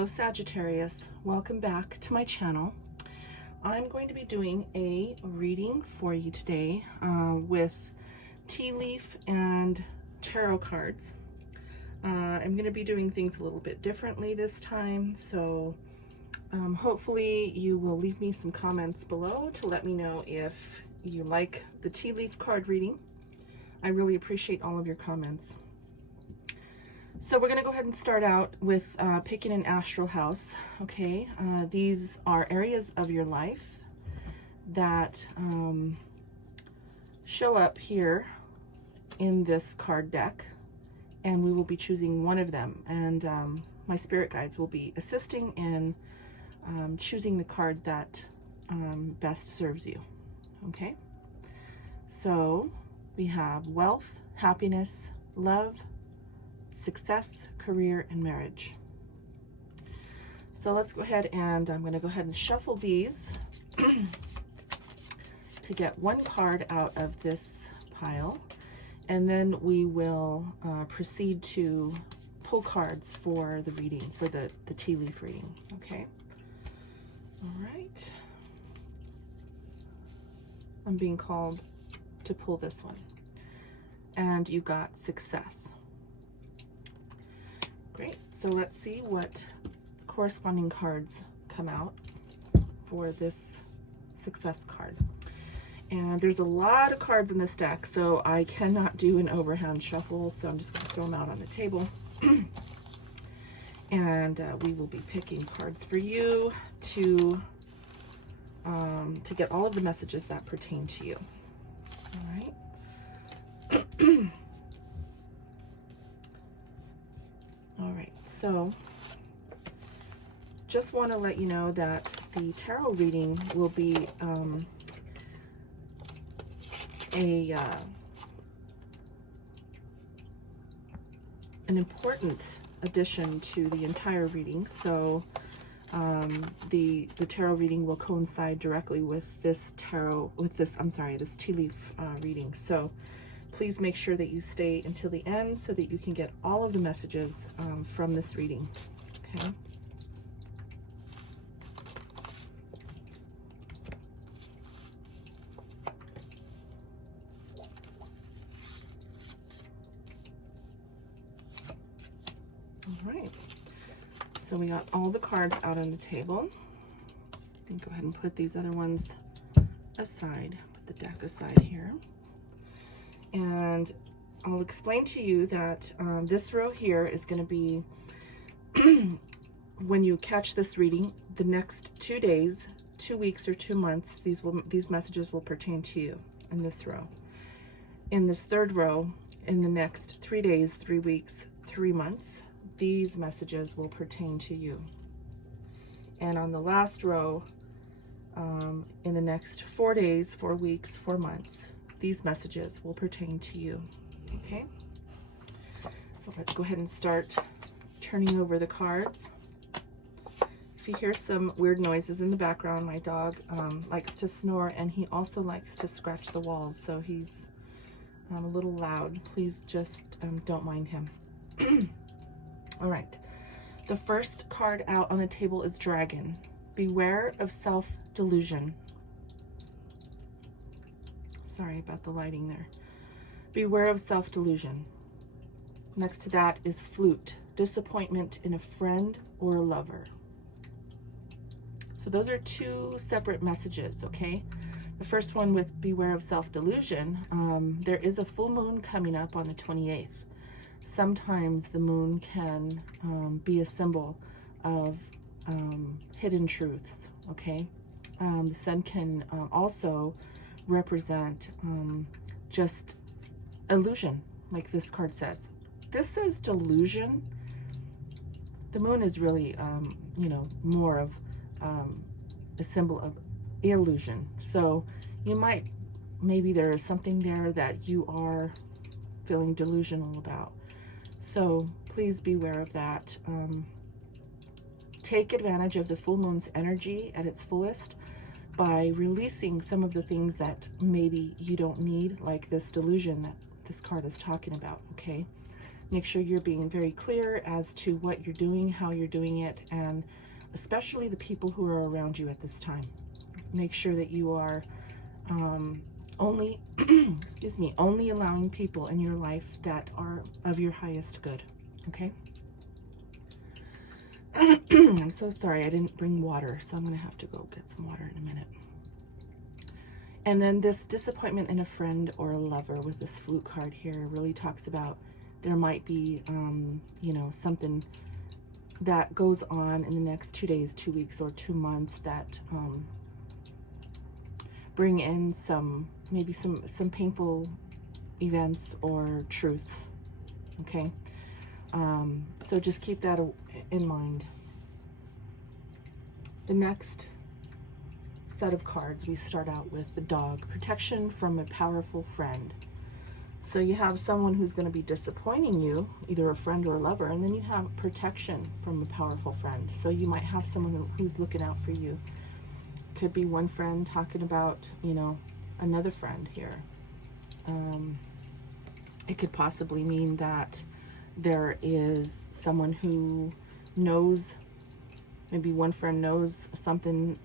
Hello Sagittarius, welcome back to my channel. I'm going to be doing a reading for you today with tea leaf and tarot cards. I'm going to be doing things a little bit differently this time, so hopefully you will leave me some comments below to let me know if you like the tea leaf card reading. I really appreciate all of your comments. So we're going to go ahead and start out with picking an astral house, okay? These are areas of your life that show up here in this card deck, and we will be choosing one of them. And my spirit guides will be assisting in choosing the card that best serves you, okay? So we have wealth, happiness, love, success, career, and marriage. So let's go ahead and I'm going to go ahead and shuffle these to get one card out of this pile, and then we will proceed to pull cards for the reading, for the tea leaf reading, okay? All right. I'm being called to pull this one, and you got success. Great, so let's see what corresponding cards come out for this success card. And there's a lot of cards in this deck, so I cannot do an overhand shuffle, so I'm just going to throw them out on the table. And we will be picking cards for you to get all of the messages that pertain to you. All right. All right, so just want to let you know that the tarot reading will be an important addition to the entire reading. So the tarot reading will coincide directly with this this tea leaf reading. So please make sure that you stay until the end so that you can get all of the messages from this reading, okay? All right, so we got all the cards out on the table. And go ahead and put these other ones aside, put the deck aside here. And I'll explain to you that this row here is going to be, when you catch this reading, the next 2 days, 2 weeks, or 2 months, these messages will pertain to you in this row. In this third row, in the next 3 days, 3 weeks, 3 months, these messages will pertain to you. And on the last row, in the next 4 days, 4 weeks, 4 months, these messages will pertain to you, okay? So let's go ahead and start turning over the cards. If you hear some weird noises in the background, my dog likes to snore, and he also likes to scratch the walls, so he's a little loud. Please just don't mind him. All right, the first card out on the table is Dragon. Beware of self-delusion. Sorry about the lighting there. Beware of self-delusion. Next to that is Flute. Disappointment in a friend or a lover. So those are 2 separate messages, okay? The first one with beware of self-delusion, there is a full moon coming up on the 28th. Sometimes the moon can be a symbol of hidden truths, okay? The sun can also represent just illusion, like this card says. This says delusion. The moon is really, you know, more of a symbol of illusion. So you might, maybe there is something there that you are feeling delusional about. So please beware of that. Take advantage of the full moon's energy at its fullest by releasing some of the things that maybe you don't need, like this delusion that this card is talking about, okay? Make sure you're being very clear as to what you're doing, how you're doing it, and especially the people who are around you at this time. Make sure that you are only, excuse me, only allowing people in your life that are of your highest good, okay? I'm so sorry, I didn't bring water, so I'm going to have to go get some water in a minute. And then this disappointment in a friend or a lover with this flute card here really talks about there might be, you know, something that goes on in the next 2 days, 2 weeks, or 2 months that bring in maybe some painful events or truths, okay? So just keep that in mind. The next set of cards, we start out with the dog, protection from a powerful friend. So you have someone who's going to be disappointing you, either a friend or a lover, and then you have protection from a powerful friend. So you might have someone who's looking out for you. Could be one friend talking about, you know, another friend here. It could possibly mean that there is someone who knows, maybe one friend knows something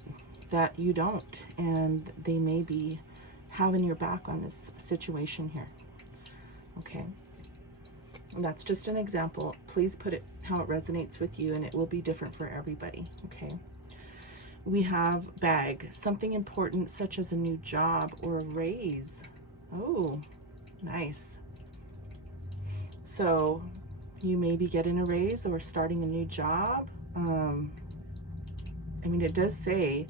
that you don't, and they may be having your back on this situation here. Okay, and that's just an example. Please put it how it resonates with you, and it will be different for everybody. Okay, we have bag, something important such as a new job or a raise. Oh, nice. So you may be getting a raise or starting a new job. I mean, it does say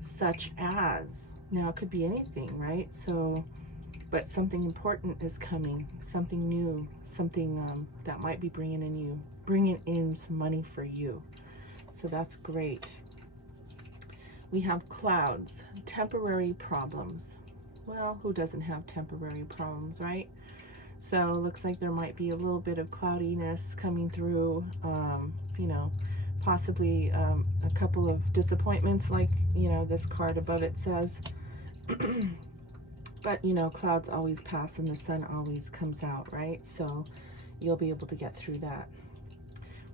such as. Now it could be anything, right? So, but something important is coming, something new, something that might be bringing in some money for you. So that's great. We have clouds, temporary problems. Well, who doesn't have temporary problems, right? So looks like there might be a little bit of cloudiness coming through, you know, possibly a couple of disappointments, like, you know, this card above it says. But, you know, clouds always pass and the sun always comes out, right? So you'll be able to get through that.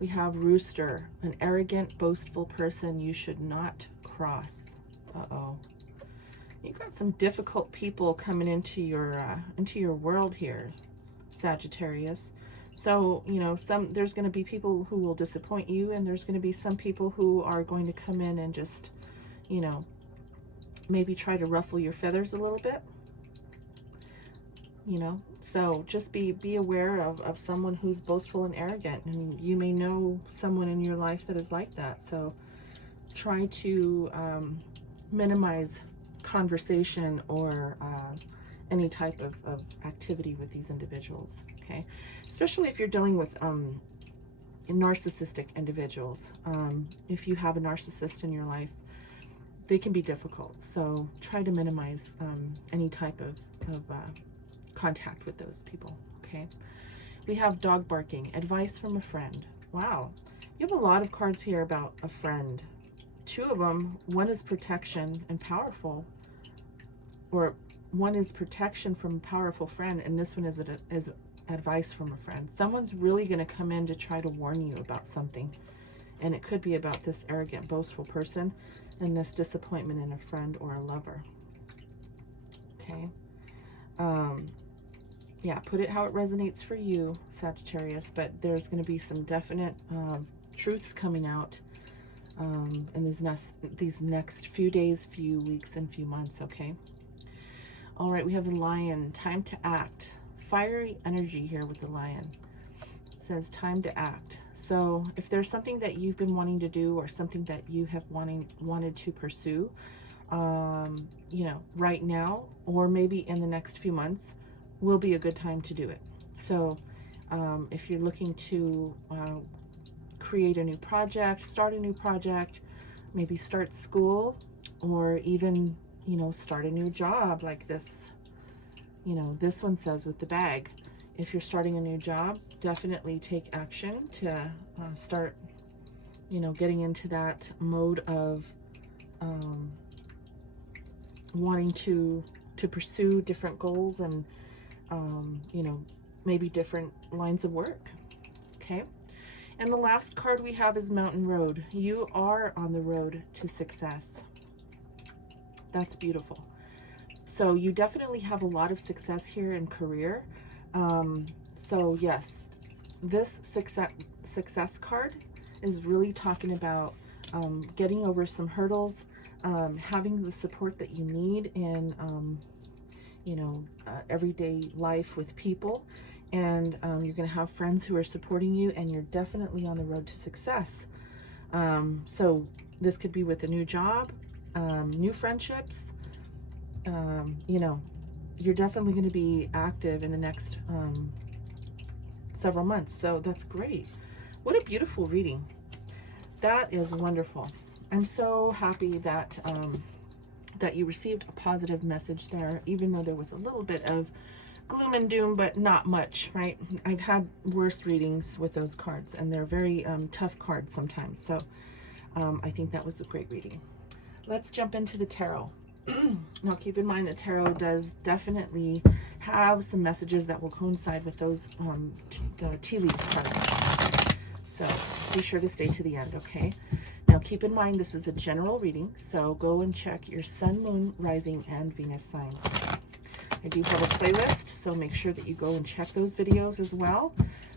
We have rooster, an arrogant, boastful person you should not cross. Uh-oh. You got some difficult people coming into your world here, Sagittarius. So, you know, there's going to be people who will disappoint you, and there's going to be some people who are going to come in and just, you know, maybe try to ruffle your feathers a little bit. You know, so just be aware of someone who's boastful and arrogant, and you may know someone in your life that is like that. So try to minimize conversation or any type of activity with these individuals, okay? Especially if you're dealing with narcissistic individuals. If you have a narcissist in your life, they can be difficult. So try to minimize any type of contact with those people, okay? We have dog barking, advice from a friend. Wow, you have a lot of cards here about a friend. Two of them, one is protection and powerful, or one is protection from a powerful friend, and this one is advice from a friend. Someone's really going to come in to try to warn you about something, and it could be about this arrogant, boastful person and this disappointment in a friend or a lover. Okay. Yeah, put it how it resonates for you, Sagittarius, but there's going to be some definite truths coming out in these next few days, few weeks, and few months, okay? All right, we have the lion, time to act. Fiery energy here with the lion. It says time to act. So if there's something that you've been wanting to do or something that you have wanted to pursue, you know, right now or maybe in the next few months will be a good time to do it. So if you're looking to create a new project, start a new project, maybe start school, or even, you know, start a new job like this, you know, this one says with the bag. If you're starting a new job, definitely take action to start, you know, getting into that mode of wanting to pursue different goals and, you know, maybe different lines of work. Okay. And the last card we have is Mountain Road. You are on the road to success. That's beautiful. So you definitely have a lot of success here in career. So yes, this success card is really talking about getting over some hurdles, having the support that you need in, you know, everyday life with people. And you're going to have friends who are supporting you, and you're definitely on the road to success. So this could be with a new job, new friendships. You know, you're definitely going to be active in the next several months. So that's great. What a beautiful reading. That is wonderful. I'm so happy that that you received a positive message there, even though there was a little bit of gloom and doom, but not much, right? I've had worse readings with those cards, and they're very tough cards sometimes. So I think that was a great reading. Let's jump into the tarot. Now keep in mind that tarot does definitely have some messages that will coincide with those the tea leaf cards. So be sure to stay to the end, okay? Now keep in mind this is a general reading, so go and check your sun, moon, rising, and Venus signs. I do have a playlist, so make sure that you go and check those videos as well.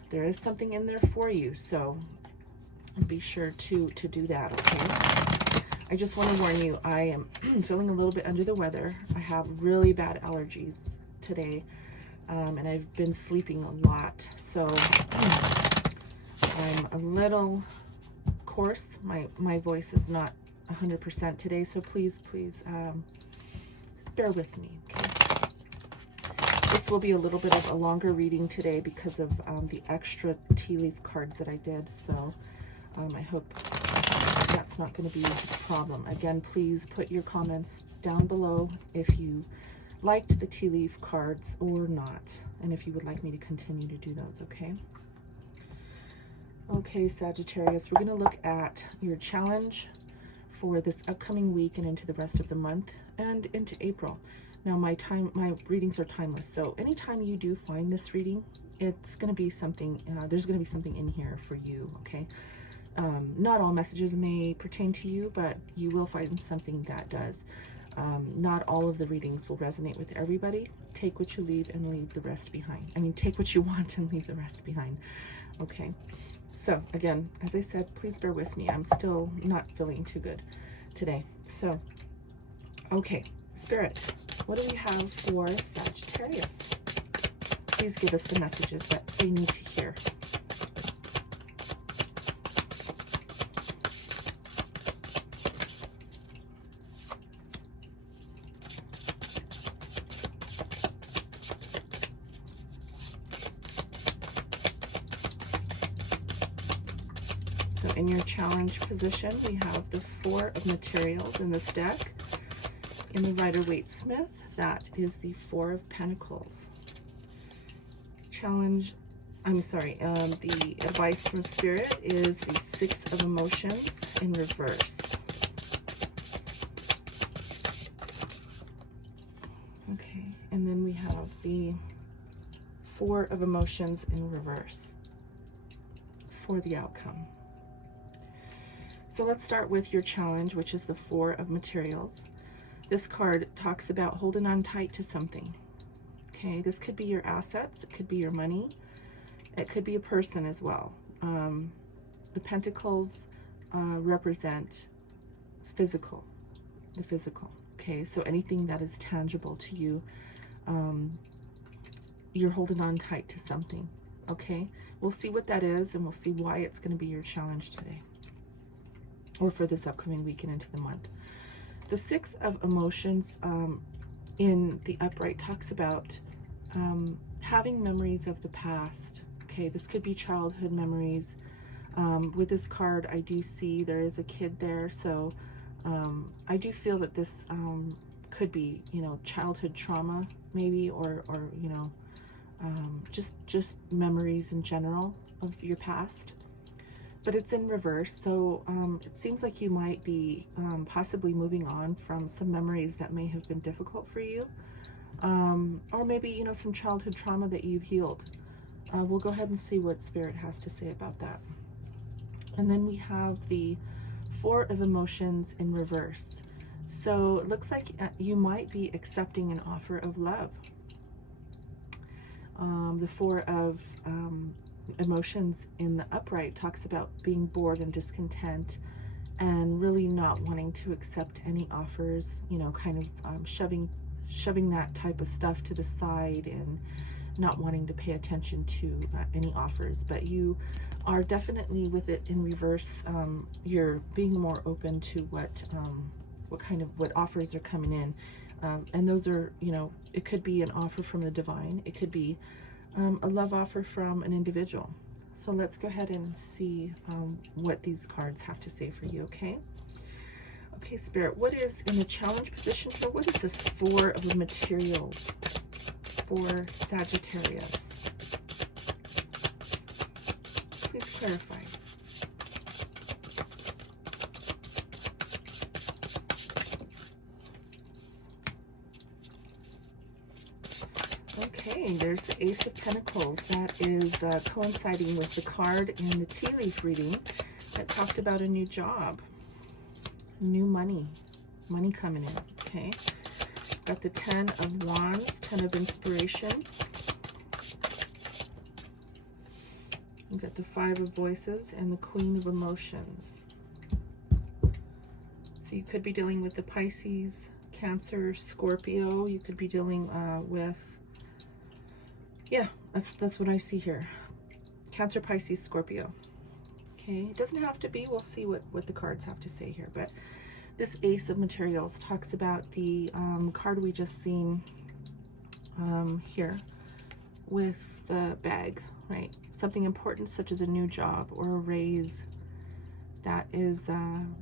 There is something in there for you, so be sure to do that, okay? I just want to warn you, I am feeling a little bit under the weather. I have really bad allergies today, and I've been sleeping a lot, so I'm a little coarse. My voice is not 100% today, so please bear with me, okay? This will be a little bit of a longer reading today because of the extra tea leaf cards that I did, so I hope that's not going to be a problem. Again, please put your comments down below if you liked the tea leaf cards or not, and if you would like me to continue to do those, okay? Okay, Sagittarius, we're going to look at your challenge for this upcoming week and into the rest of the month and into April. Now, my readings are timeless, so anytime you do find this reading, it's going to be something, there's going to be something in here for you, okay? Not all messages may pertain to you, but you will find something that does. Not all of the readings will resonate with everybody. Take what you leave and leave the rest behind. I mean, take what you want and leave the rest behind, okay? So, again, as I said, please bear with me. I'm still not feeling too good today. So, okay, Spirit, what do we have for Sagittarius? Please give us the messages that they need to hear. So in your challenge position, we have the Four of Materials in this deck. In the Rider-Waite-Smith, that is the Four of Pentacles. Challenge, the advice from Spirit is the Six of Emotions in reverse. Okay, and then we have the Four of Emotions in reverse for the outcome. So let's start with your challenge, which is the Four of Materials. This card talks about holding on tight to something. Okay, this could be your assets, it could be your money, it could be a person as well. The Pentacles represent the physical. Okay, so anything that is tangible to you, you're holding on tight to something. Okay, we'll see what that is, and we'll see why it's going to be your challenge today, or for this upcoming week and into the month. The Six of Emotions in the upright talks about having memories of the past. Okay, this could be childhood memories. With this card, I do see there is a kid there, so I do feel that this could be, you know, childhood trauma maybe, or you know, just memories in general of your past. But it's in reverse, so it seems like you might be possibly moving on from some memories that may have been difficult for you, or maybe, you know, some childhood trauma that you've healed. We'll go ahead and see what Spirit has to say about that. And then we have the Four of Emotions in reverse. So it looks like you might be accepting an offer of love. The Four of Emotions in the upright talks about being bored and discontent and really not wanting to accept any offers, you know, kind of shoving that type of stuff to the side and not wanting to pay attention to any offers. But you are definitely, with it in reverse, you're being more open to what offers are coming in. And those are, you know, it could be an offer from the divine. It could be a love offer from an individual. So let's go ahead and see what these cards have to say for you, okay? Okay, Spirit, what is in the challenge position here? What is this Four of Materials for Sagittarius? Please clarify. Okay, there's the Ace of Pentacles. That is coinciding with the card in the tea leaf reading that talked about a new job, new money coming in, okay? Got the Ten of Wands, Ten of Inspiration. We got the Five of Voices and the Queen of Emotions. So you could be dealing with the Pisces, Cancer, Scorpio. You could be dealing with, yeah, that's what I see here. Cancer, Pisces, Scorpio. Okay, it doesn't have to be. We'll see what the cards have to say here. But this Ace of Materials talks about the card we just seen here with the bag, right? Something important such as a new job or a raise. That is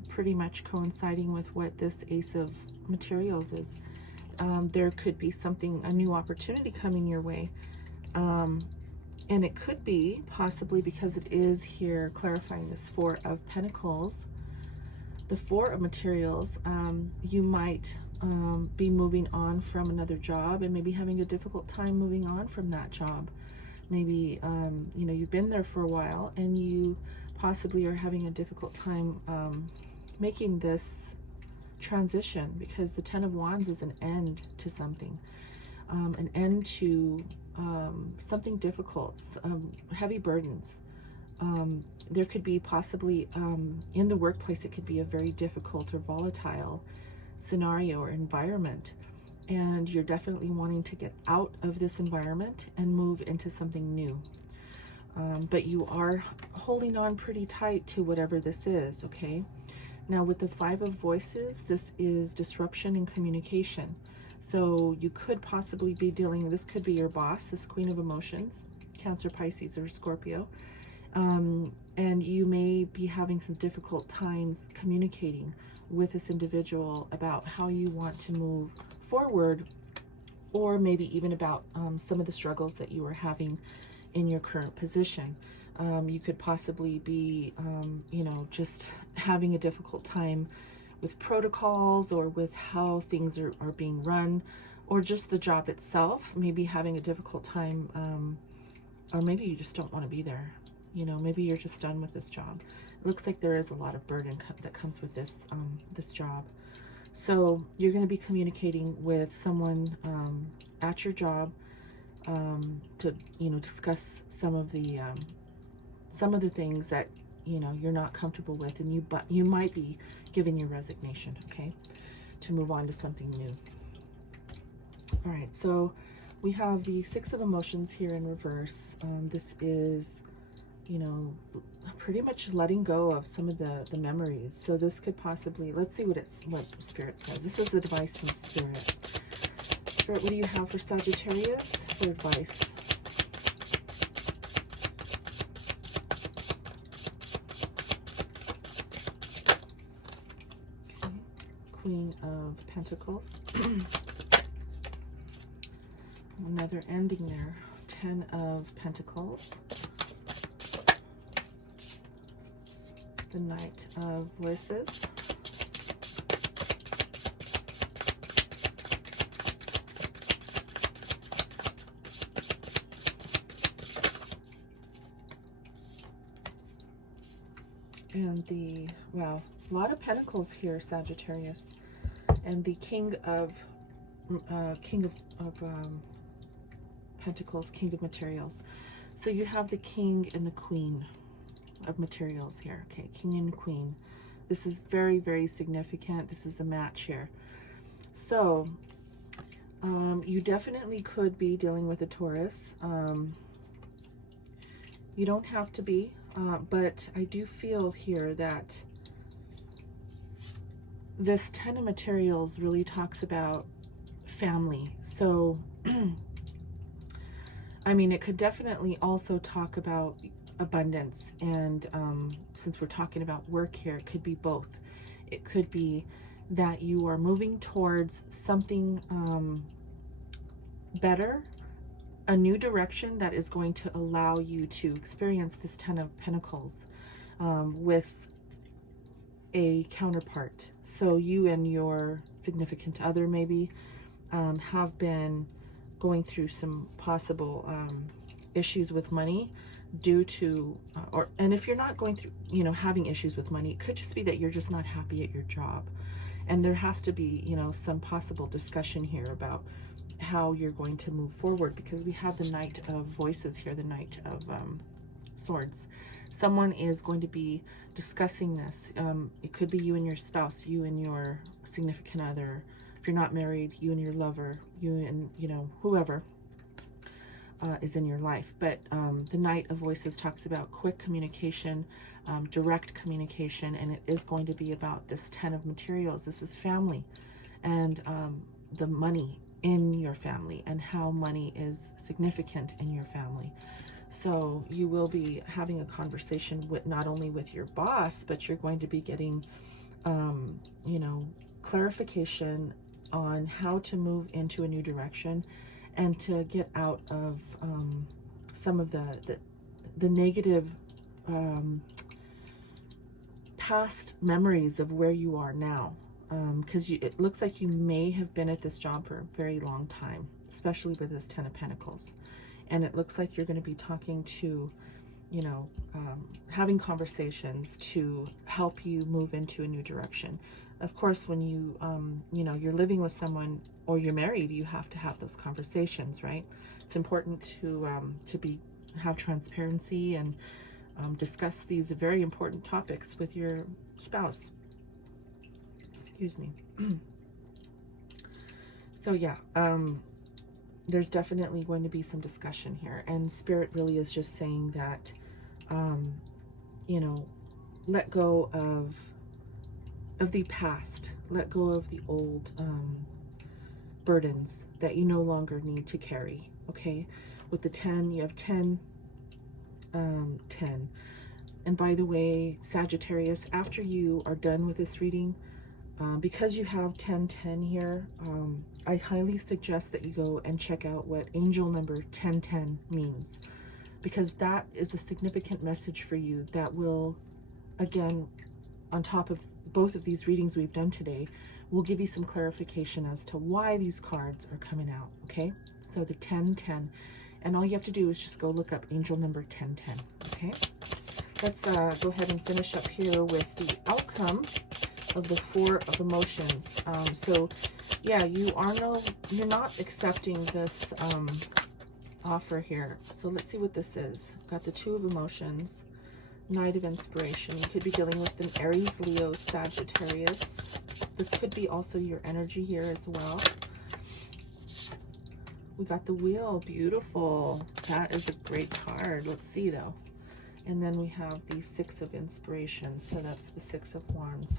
pretty much coinciding with what this Ace of Materials is. There could be something, a new opportunity coming your way. And it could be possibly, because it is here clarifying this Four of Pentacles, the Four of Materials, you might be moving on from another job and maybe having a difficult time moving on from that job. Maybe, you know, you've been there for a while and you possibly are having a difficult time making this transition, because the Ten of Wands is an end to something, an end to something difficult, heavy burdens. There could be possibly in the workplace, it could be a very difficult or volatile scenario or environment, and you're definitely wanting to get out of this environment and move into something new. But you are holding on pretty tight to whatever this is, okay? Now with the Five of Voices, this is disruption in communication. So you could possibly be dealing, this could be your boss, this Queen of Emotions, Cancer, Pisces, or Scorpio. And you may be having some difficult times communicating with this individual about how you want to move forward, or maybe even about some of the struggles that you are having in your current position. You could possibly be, you know, just having a difficult time with protocols or with how things are being run, or just the job itself, maybe having a difficult time, or maybe you just don't want to be there. You know, maybe you're just done with this job. It looks like there is a lot of burden that comes with this this job. So you're going to be communicating with someone at your job to, you know, discuss some of the things that, you know, you're not comfortable with, and you might be giving your resignation, okay, to move on to something new. All right, so we have the Six of Emotions here in reverse. This is, you know, pretty much letting go of some of the memories. So this could possibly, let's see what Spirit says. This is advice from Spirit. Spirit, what do you have for Sagittarius for advice? Okay. Queen of Pentacles. Another ending there. Ten of Pentacles. The Knight of Voices. And the, wow, a lot of pentacles here, Sagittarius. And the king of pentacles, king of materials. So you have the king and the queen of materials here. Okay, king and queen. This is very, very significant. This is a match here. So you definitely could be dealing with a Taurus. You don't have to be, but I do feel here that this Ten of Materials really talks about family. So, I mean, it could definitely also talk about abundance. And since we're talking about work here, it could be both. It could be that you are moving towards something better, a new direction that is going to allow you to experience this Ten of Pentacles with a counterpart. So you and your significant other maybe have been going through some possible issues with money due to, and if you're not going through, you know, having issues with money, it could just be that you're just not happy at your job. And there has to be, you know, some possible discussion here about how you're going to move forward, because we have the Knight of Voices here, the Knight of Swords. Someone is going to be discussing this. It could be you and your spouse, you and your significant other. If you're not married, you and your lover, you and, you know, whoever is in your life. But the Knight of Voices talks about quick communication, direct communication, and it is going to be about this Ten of Materials. This is family and the money in your family and how money is significant in your family. So you will be having a conversation with not only with your boss, but you're going to be getting, you know, clarification on how to move into a new direction and to get out of some of the negative past memories of where you are now. Because it looks like you may have been at this job for a very long time, especially with this Ten of Pentacles. And it looks like you're going to be talking to, you know, having conversations to help you move into a new direction. Of course, when you, you know, you're living with someone or you're married, you have to have those conversations, right? It's important to have transparency and discuss these very important topics with your spouse. Excuse me. So yeah, there's definitely going to be some discussion here, and Spirit really is just saying that, you know, let go of the past, let go of the old burdens that you no longer need to carry. Okay, with the 10, you have 10, 10. And by the way, Sagittarius, after you are done with this reading, because you have 1010 here, I highly suggest that you go and check out what angel number 1010 means, because that is a significant message for you that will, again, on top of both of these readings we've done today, will give you some clarification as to why these cards are coming out. Okay, so the 1010, and all you have to do is just go look up angel number 1010. Okay, let's go ahead and finish up here with the outcome of the Four of Emotions. So yeah, you're not accepting this offer here. So let's see what this is. Got the Two of Emotions, Knight of Inspiration. You could be dealing with an Aries, Leo, Sagittarius. This could be also your energy here as well. We got the Wheel. Beautiful. That is a great card. Let's see though. And then we have the Six of Inspiration. So that's the Six of Wands.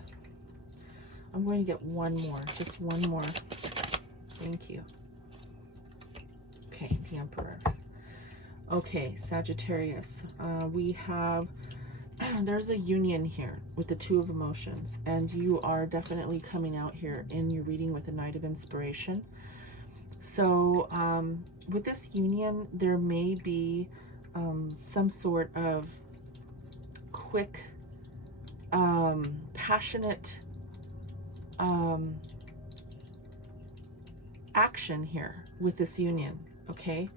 I'm going to get one more, just one more. Thank you. Okay, the Emperor. Okay, Sagittarius. We have, there's a union here with the Two of Emotions, and you are definitely coming out here in your reading with the Knight of Inspiration. So with this union, there may be some sort of quick, passionate action here with this union. Okay,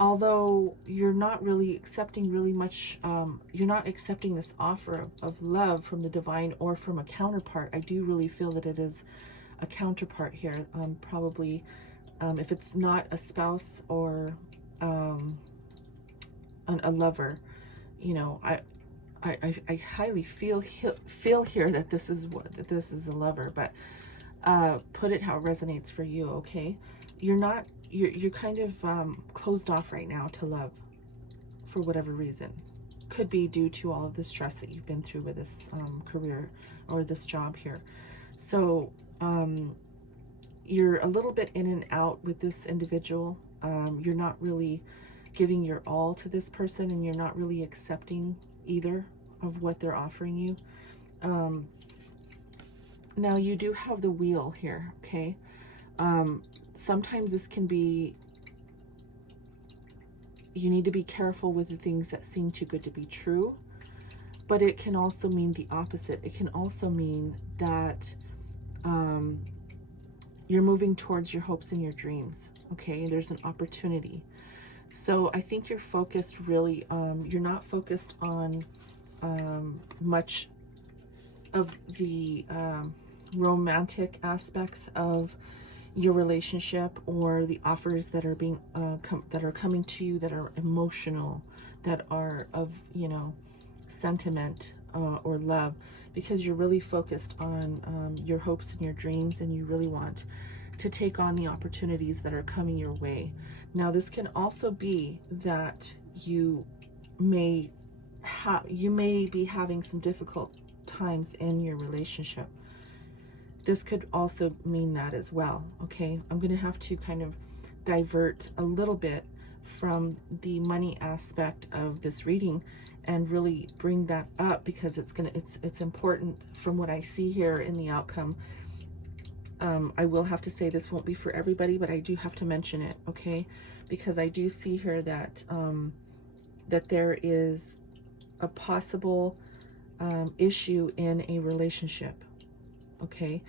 although you're not really accepting really much, you're not accepting this offer of love from the divine or from a counterpart. I do really feel that it is a counterpart here, probably if it's not a spouse or a lover, you know, I highly feel here that this is a lover, but put it how it resonates for you. Okay, you're kind of closed off right now to love for whatever reason. Could be due to all of the stress that you've been through with this career or this job here. So you're a little bit in and out with this individual. You're not really giving your all to this person, and you're not really accepting either of what they're offering you. Now you do have the wheel here, okay? Sometimes this can be, you need to be careful with the things that seem too good to be true, but it can also mean the opposite. It can also mean that you're moving towards your hopes and your dreams, okay? There's an opportunity. So I think you're focused really, you're not focused on much of the romantic aspects of your relationship, or the offers that are being that are coming to you that are emotional, that are of, you know, sentiment or love, because you're really focused on your hopes and your dreams, and you really want to take on the opportunities that are coming your way. Now this can also be that you may be having some difficult times in your relationship. This could also mean that as well, okay? I'm going to have to kind of divert a little bit from the money aspect of this reading and really bring that up, because it's important from what I see here in the outcome. I will have to say this won't be for everybody, but I do have to mention it, okay? Because I do see here that that there is a possible issue in a relationship, okay?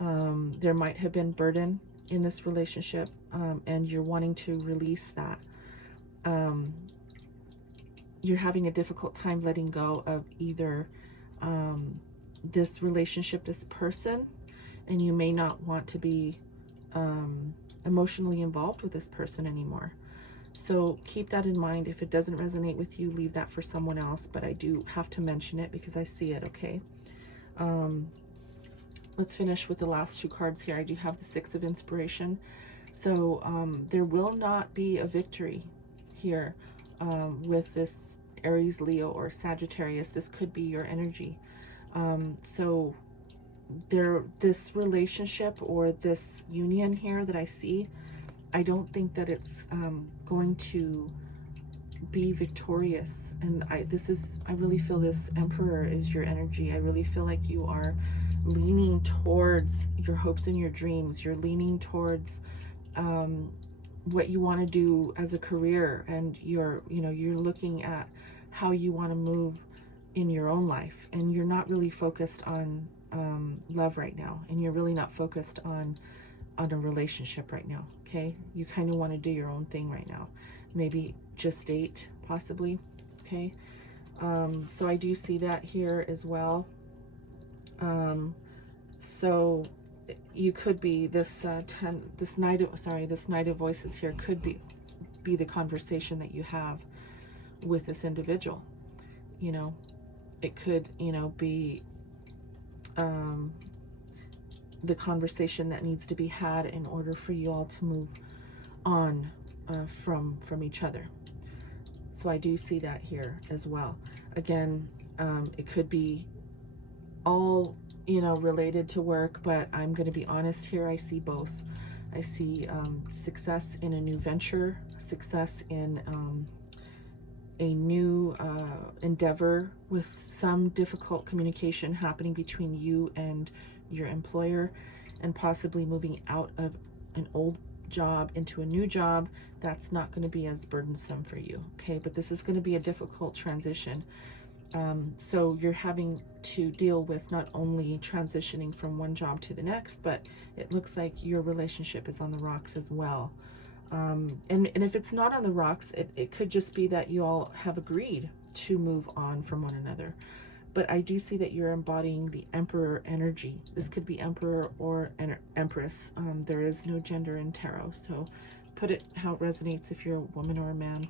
There might have been burden in this relationship, and you're wanting to release that. You're having a difficult time letting go of either this relationship, this person, and you may not want to be emotionally involved with this person anymore. So keep that in mind. If it doesn't resonate with you, leave that for someone else, but I do have to mention it because I see it, okay? Let's finish with the last two cards here. I do have the Six of Inspiration. So there will not be a victory here with this Aries, Leo, or Sagittarius. This could be your energy. So this relationship or this union here that I see, I don't think that it's going to be victorious. And I really feel this Emperor is your energy. I really feel like you are leaning towards your hopes and your dreams. You're leaning towards what you want to do as a career, and you're looking at how you want to move in your own life, and you're not really focused on love right now, and you're really not focused on a relationship right now, okay? You kind of want to do your own thing right now, maybe just date possibly, okay? So I do see that here as well. So you could be this Knight of Voices here could be the conversation that you have with this individual. You know, it could, be the conversation that needs to be had in order for you all to move on from each other. So I do see that here as well. Again, it could be all related to work, but I'm going to be honest here. I see both. I see success in a new venture, success in a new endeavor, with some difficult communication happening between you and your employer, and possibly moving out of an old job into a new job that's not going to be as burdensome for you, okay? But this is going to be a difficult transition. So you're having to deal with not only transitioning from one job to the next, but it looks like your relationship is on the rocks as well. And if it's not on the rocks, it could just be that you all have agreed to move on from one another. But I do see that you're embodying the Emperor energy. This could be Emperor or Empress. There is no gender in tarot, so put it how it resonates if you're a woman or a man.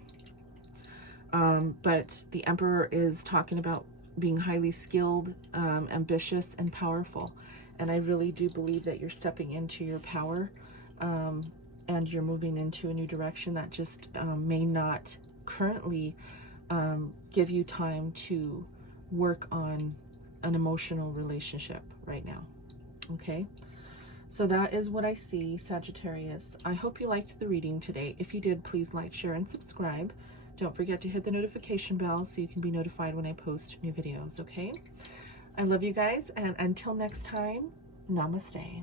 But the Emperor is talking about being highly skilled, ambitious, and powerful. And I really do believe that you're stepping into your power, and you're moving into a new direction that just may not currently give you time to work on an emotional relationship right now. Okay, so that is what I see, Sagittarius. I hope you liked the reading today. If you did, please like, share, and subscribe. Don't forget to hit the notification bell so you can be notified when I post new videos. Okay, I love you guys, and until next time, namaste.